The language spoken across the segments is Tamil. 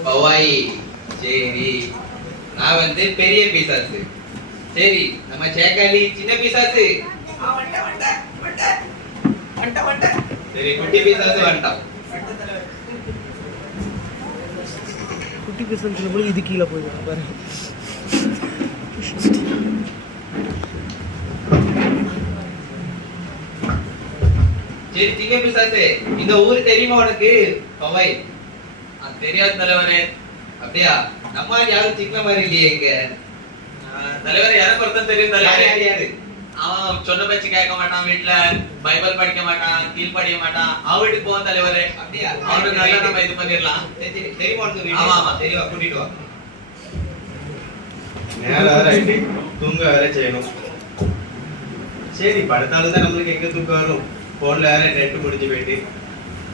பவாய். சரி, நான் வந்து பெரிய பிசாசு. சரி, நம்ம சேக்காலி சின்ன பிசாசு. சரி, குட்டி பிசாசு வந்துட்டான். குட்டி பிசாசு போய் இது கீழே போயிடும் பாரு. சரி, சின்ன பிசாசு, இந்த ஊர் தெரியுமா உனக்கு? பவாய். தெரியாது தலைவரே. அப்படியா? நம்ம யாரும் சின்ன மாதிரி இல்லையே இங்க. தலைவரே, எனக்கு ஒருத்தன் தெரியும் யாரு தலைவரே. யாரு? அவன் சொன்ன பேச்சு கேட்க மாட்டான், வீட்டுல பைபிள் படிக்க மாட்டான், கீழ் படிக்க மாட்டான். அவன் வீட்டுக்கு போவான் தலைவரே. அப்படியா? அவனுக்கு நல்லா நம்ம இது பண்ணிடலாம். தெரியுமா உனக்கு? ஆமா, ஆமா. தெரியுமா? கூட்டிட்டு வா. நேரம் வேற ஆயிட்டு, தூங்க வேற செய்யணும். சரி, படுத்தாலும் தான் நம்மளுக்கு எங்க தூக்கம் வரும்? போன்ல வேற நெட் முடிஞ்சு போயிட்டு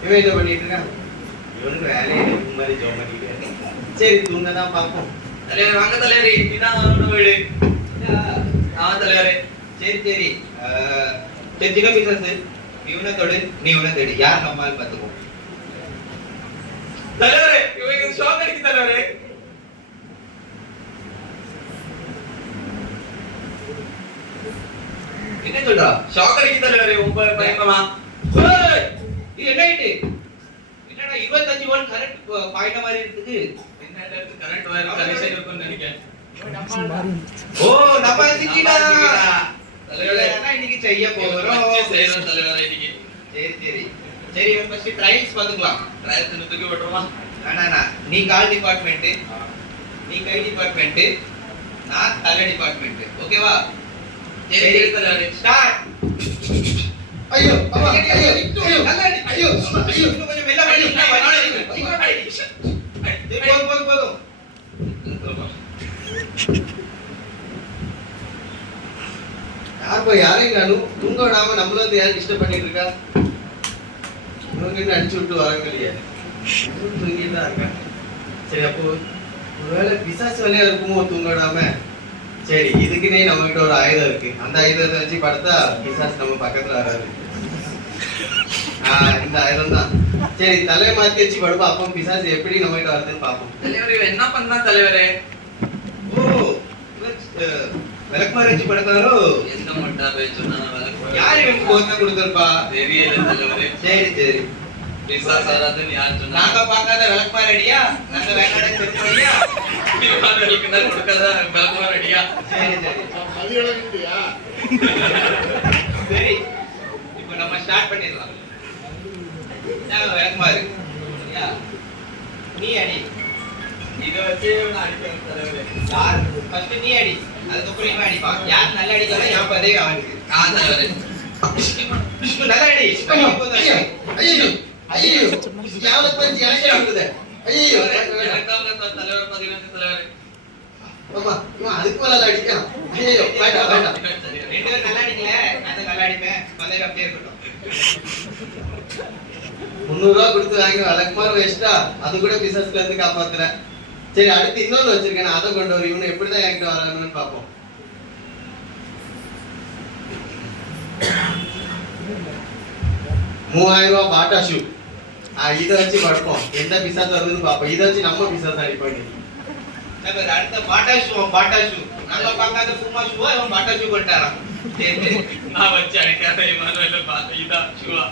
இவன் என்ன பண்ணிட்டு இருக்கான்? இவனுக்கு வேலையை இந்த மாதிரி ஜோம் பண்ணிட்டு. சரி, தூங்க தான் பார்ப்போம். தலைவர் வாங்க தலைவரே, இதுதான் அவனோட வீடு. ஆமா தலைவரே. சரி சரி, சரி சின்ன பிசாசு, இவனை தொடு, நீ இவனை தேடி. யார் நம்மால் பார்த்துக்கோ. தலைவரே, இவனுக்கு ஷாக் அடிக்கு தலைவரே. என்ன சொல்றா? ஷாக் அடிக்கு தலைவரே, ரொம்ப பயங்கரமா. இது என்ன ஆயிட்டு? என்னடா 25 வோல்ட் கரண்ட் பாயிண்ட மாதிரி இருக்குது. என்ன இருக்கு? கரண்ட் வயர் கனெக்ஷன் இருக்குன்னு நினைக்கிறேன். ஓ, நம்ம சிக்கிடா. தலைவரே, தலைவரே, இன்னைக்கு செய்ய போறோம். செய்யறோம் தலைவரே இன்னைக்கு. சரி சரி சரி, ஃபர்ஸ்ட் ட்ரையல்ஸ் பாத்துக்கலாம். ட்ரையல் தூக்கி விட்டுருமா? அண்ணா, நீ கால் டிபார்ட்மெண்ட், நீ கை டிபார்ட்மெண்ட், நான் தலை டிபார்ட்மெண்ட். ஓகேவா? சரி தலைவரே. ஸ்டார்ட். ஐயோ அம்மா, ஐயோ ஐயோ நல்லா அடி. ஐயோ ஐயோ. இன்னும் கொஞ்சம் மெல்ல அடி. போதும் போதும். யாருப்பா யாரையும் காணும்? தூங்க விடாம நம்மளும் வந்து யாரும் டிஸ்டர்ப் பண்ணிட்டு இருக்கா? இவங்க அடிச்சு விட்டு வராங்க இல்லையா? தூங்கிட்டு தான் இருக்கா? சரி, அப்போ ஒருவேளை பிசாசு வேலையா இருக்குமோ தூங்க விடாம? சரி, இதுக்குன்னே நம்ம கிட்ட ஒரு ஆயுதம் இருக்கு. அந்த ஆயுதத்தை வச்சு படுத்தா பிசாசு நம்ம பக்கத்துல வராது. இந்த ஆயுதம் தான். சரி, தலையை மாத்தி வச்சு படுப்போம். அப்போ பிசாசு எப்படி நம்ம கிட்ட வருதுன்னு பாப்போம். தலைவரே, இவன் என்ன பண்ணா தலைவரே? ஓ, விளக்குமாறு வச்சு படுத்தாரோ? எந்த மட்டா போய் சொன்னா விளக்கு? யார் இவனுக்கு போத்த கொடுத்திருப்பா? தெரியல தலைவரே. சரி சரி, பிசாசு வராதுன்னு யார் சொன்னா? நாங்க பார்க்காத விளக்குமாறு அடியா? நாங்க வேண்டாட செஞ்சு அடியா? இவனுக்கு தான் கொடுக்காத விளக்கு ரெடியா? சரி சரி சரி, இப்போ நம்ம ஸ்டார்ட் பண்ணிடலாம். விளக்குமாறு சரியா? நீ அடி. இதை வச்சு இவனை அடிக்கணும் தலைவரே. யார் ஃபர்ஸ்ட் நீ அடி, அதுக்கப்புறம் இவன் அடிப்பான். யார் நல்லா அடிக்கிறானோ என் பதவி அவனுக்கு. தலைவரே, நல்லா அடி. ஐயோ ஐயோ, யாரை பத்தி எனக்கு இருக்குது? ஐயோ தலைவர் 15 தலைவரே. ஆமா, இவன் அதுக்கு மேல அடிக்கான். ஐயோ வேண்டாம் வேண்டாம். ரெண்டு பேரும் நல்லா அடிக்கல, நான் நல்லா அடிப்பேன். பதவி அப்படியே இருக்கட்டும். 300 ரூபாய் கொடுத்து வாங்கி விளக்குமாறு வேஸ்டா? அது கூட பிசாசுல இருந்து காப்பாத்துறேன். சரி, அடுத்து இன்னொரு வச்சிருக்கேன், அதை கொண்டு வரும். இவனு எப்படிதான் என்கிட்ட வரானுன்னு பாப்போம். $3000 பாட்டா ஷூ. இதை வச்சு படுப்போம். எந்த பிசாசு வருதுன்னு பாப்போம். இதை வச்சு நம்ம பிசாசு அடிப்போம். அடுத்த பாட்டா ஷூ, பாட்டா ஷூ. நாங்க பார்க்காத பூமா ஷூவா இவன் பாட்டா ஷூ கொண்டாரான். சரி சரி, நான் வச்சு அடிக்காத இமானுவேல பார்த்து இதான் ஷூவா.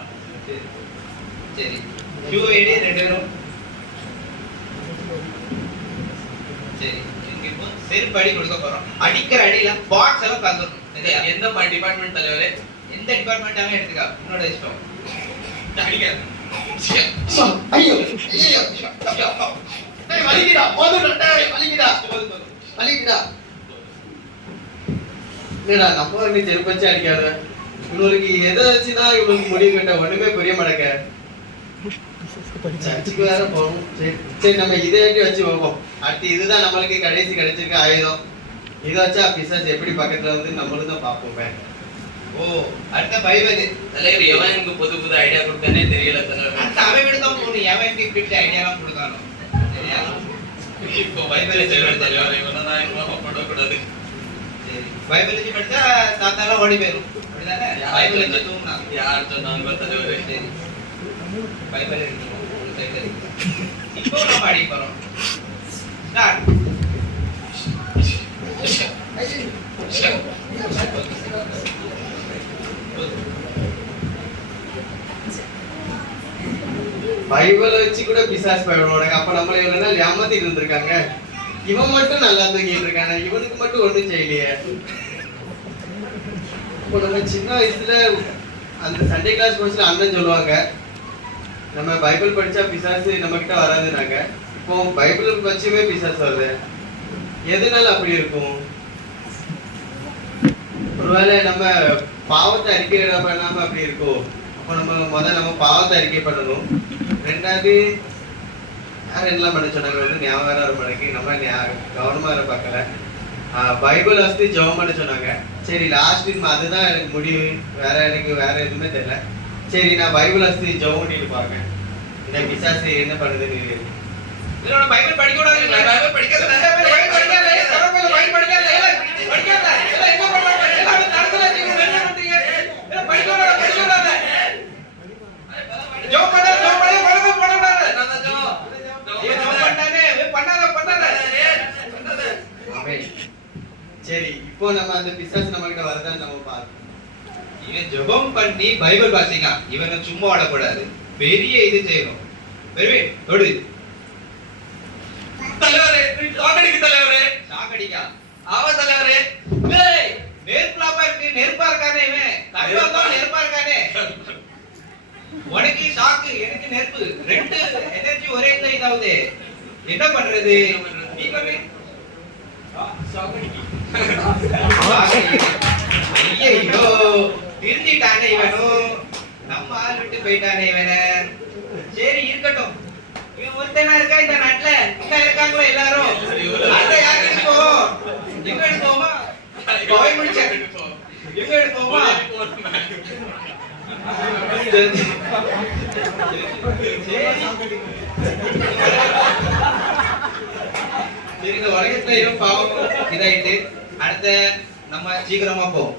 சரி, ஷூ எடு ரெண்டு பேரும். சரி, இங்க இப்போ செருப்பு அடி கொடுக்க போறோம். அடிக்கிற அடியில பாக்ஸ் எல்லாம் கலந்துரும். சரியா? எந்த டிபார்ட்மெண்ட் தலைவரே? எந்த டிபார்ட்மெண்டாலும் எடுத்துக்கா, உன்னோட இஷ்டம். அடிக்காத. ஐயோ ஐயோ, வலிக்குதா? போதும்டா, வலிக்குதா? வலிக்குதா? என்னடா நம்ம வந்து செருப்பு வச்சு அடிக்காத? இவனுக்கு எதை வச்சுதான் இவனுக்கு முடிவு கட்ட ஒண்ணுமே புரிய மாட்டேங்க. சர்ச்சுக்கு வேற போகணும். சரி சரி, நம்ம இதை வச்சு வைப்போம். அடுத்து இதுதான் நம்மளுக்கு கடைசி கிடைச்சிருக்க ஆயுதம். இதை வச்சா பிசாசு எப்படி பக்கத்துல வந்து நம்மளும் தான் பார்ப்போம். ஓ, அடுத்த பைபிள். தலைவர், எவன் எனக்கு புது புது ஐடியா கொடுத்தானே தெரியல தலைவர். அந்த அவன் விடுதான் போகணும். எவன் இப்படி ஐடியாலாம் கொடுத்தானோ. சரியா? இப்போ பைபிளை செய்யற தலைவர் இவனதான் இவன் போடக்கூடாது. சரி, பைபிள் வச்சு படிச்சா தாத்தாலாம் ஓடி போயிடும். அப்படிதானே? பைபிள் வச்சு தூங்கினா யார் சொன்னாங்க தலைவர்? சரி, பைபிள் எடுக்கணும். இப்போ நம்ம அடி போறோம். ஸ்டார்ட். பைபிளை வச்சு கூட பிசாசு பயப்படுவாங்க. அப்ப நம்மள எவ்வளவு நாள் ஏமாத்திட்டு இருந்திருக்காங்க. இவன் மட்டும் நல்லா தூங்கிட்டு இருக்கானே, இவனுக்கு மட்டும் ஒண்ணும் செய்யலையே. இப்போ நம்ம சின்ன வயசுல அந்த சண்டே கிளாஸ் கோர்ஸ்ல அண்ணன் சொல்லுவாங்க, நம்ம பைபிள் படிச்சா பிசாசு நம்ம கிட்ட வராதுனாங்க. இப்போ பைபிள் வச்சுமே பிசாசு வருது. எதனால அப்படி இருக்கும்? ஒருவேளை நம்ம பாவத்தை அறிக்கை பண்ணாம அப்படி இருக்கும். அப்போ நம்ம பாவத்தை அறிக்கை பண்ணணும். ரெண்டாவது யார் என்னெல்லாம் பண்ண சொன்னாங்க வந்து ஞாபகம் வர மணிக்கு நம்ம கவனமா பார்க்கல. பைபிள் வசதி ஜெபம் பண்ண சொன்னாங்க. சரி லாஸ்ட் அதுதான் எனக்கு முடிவு, எனக்கு வேற எதுவுமே தெரியல. சரி நான் பைபிள் வசதி ஜெபம் பண்ணிட்டு பாருங்க இந்த பிசாசு என்ன பண்ணுதுன்னு. இதோட பைபிள் படிக்க கூடாது. பைபிள் படிக்காத பைபிள் படிக்காத பைபிள் படிக்காத படிக்காத எல்லாம் என்ன பண்றாங்க? எல்லாம் நடந்துல நீங்க என்ன பண்றீங்க? எல்லாம் படிக்க கூடாது படிக்க கூடாது. ஜோ பண்ண பண்ணக்கூடாது. நான் தான் ஜோ பண்ணானே பண்ணாத. சரி இப்போ நம்ம அந்த பிசாசு நம்ம கிட்ட வரதான் நம்ம பார்க்கணும். இவன் ஜெபம் பண்ணி பைபிள் வாசிங்க. இவனை சும்மா விடக்கூடாது, பெரிய இது செய்யணும். பெருவேன் தொடு தலைவரே, ஷாக்கடிக்கு தலைவரே. ஷாக்கடிக்கா ஆவ தலைவரே. டேய் நெருப்பாப்பா இருக்கு, நெருப்பா இருக்கானே இவன். கருவாப்பா நெருப்பா இருக்கானே. உனக்கு ஷாக்கு, எனக்கு நெருப்பு. ரெண்டு எனர்ஜி ஒரே இதாவது என்ன பண்றது? நீ பண்ணு. ஐயோ திருந்திட்டானே இவனும். நம்ம ஆள் விட்டு போயிட்டானே இவன. சரி இருக்கட்டும், இவன் ஒருத்தனா இருக்கா இந்த நாட்டுல? இன்னும் இருக்காங்களோ எல்லாரும்? அந்த யார் எடுப்போம்? எங்க எடுப்போமா? கோவை முடிச்ச எங்க எடுப்போமா? சரி இந்த உலகத்துல பாவம் இதாயிட்டு அடுத்த நம்ம சீக்கிரமா போவோம்.